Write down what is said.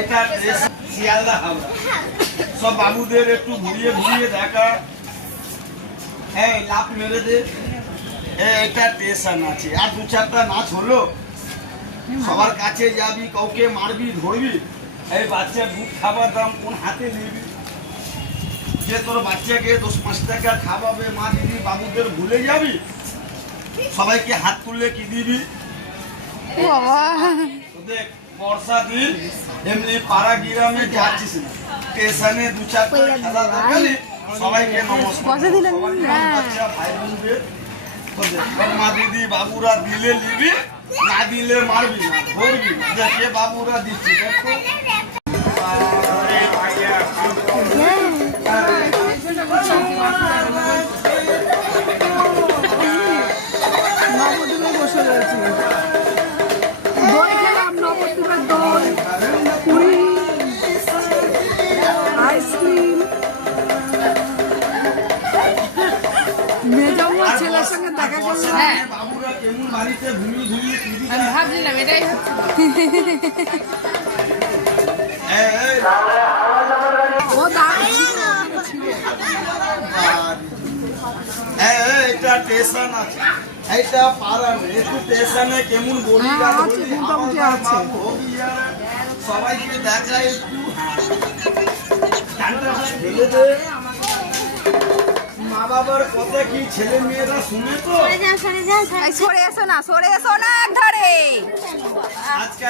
এটা শিয়ালদা হাওড়া সব বাবুদের একটু ঘুরিয়ে ঘুরিয়ে দেখা। হ্যাঁ লাভ মেরে দে। এটা স্টেশন আছে আর দু চারটা নাচ হলো, সবার কাছে যাবি, কাউকে মারবি ধরবি, এই বাচ্চার দুধ খাবার দাম কোন হাতে নিবি, যে তোর বাচ্চাকে 10-5 টাকা খাওয়াবে মা দিদি বাবুদের ভুলে যাবি, সবাইকে হাত তুললে কি দিবি? দেখ বর্ষা দিন এমনি পাড়া গ্রামে যাচ্ছিস না, স্টেশনে দু চারটা খেলা দেখালি সবাইকে নমস্কার, বাচ্চা ভাই বোনদের মা দিদি বাবুরা দিলে নিবি, না দিলে মারবি না ধরবি না, দেখে বাবুরা দিচ্ছি দেখো। বসে রয়েছে দই খেলাম, নবদ্বীপের দই, পুরি, আইসক্রিম। মেজমা ছেলের সঙ্গে দেখা করলাম। বাবুরা কেমন বাড়িতে ঘুমিয়ে ঘুমিয়ে আমি ভাবছিলাম এটাই হচ্ছে। ও দাঁড়িয়ে এটা স্টেশন আছে, এইটা পাড়া একটু স্টেশনে কেমন বলি সবাইকে দেখায় একটু মা বাবার কথা কি ছেলে মেয়েরা শুনে তো। সরে এসো না, সরে এসো না, ধরে আজকাল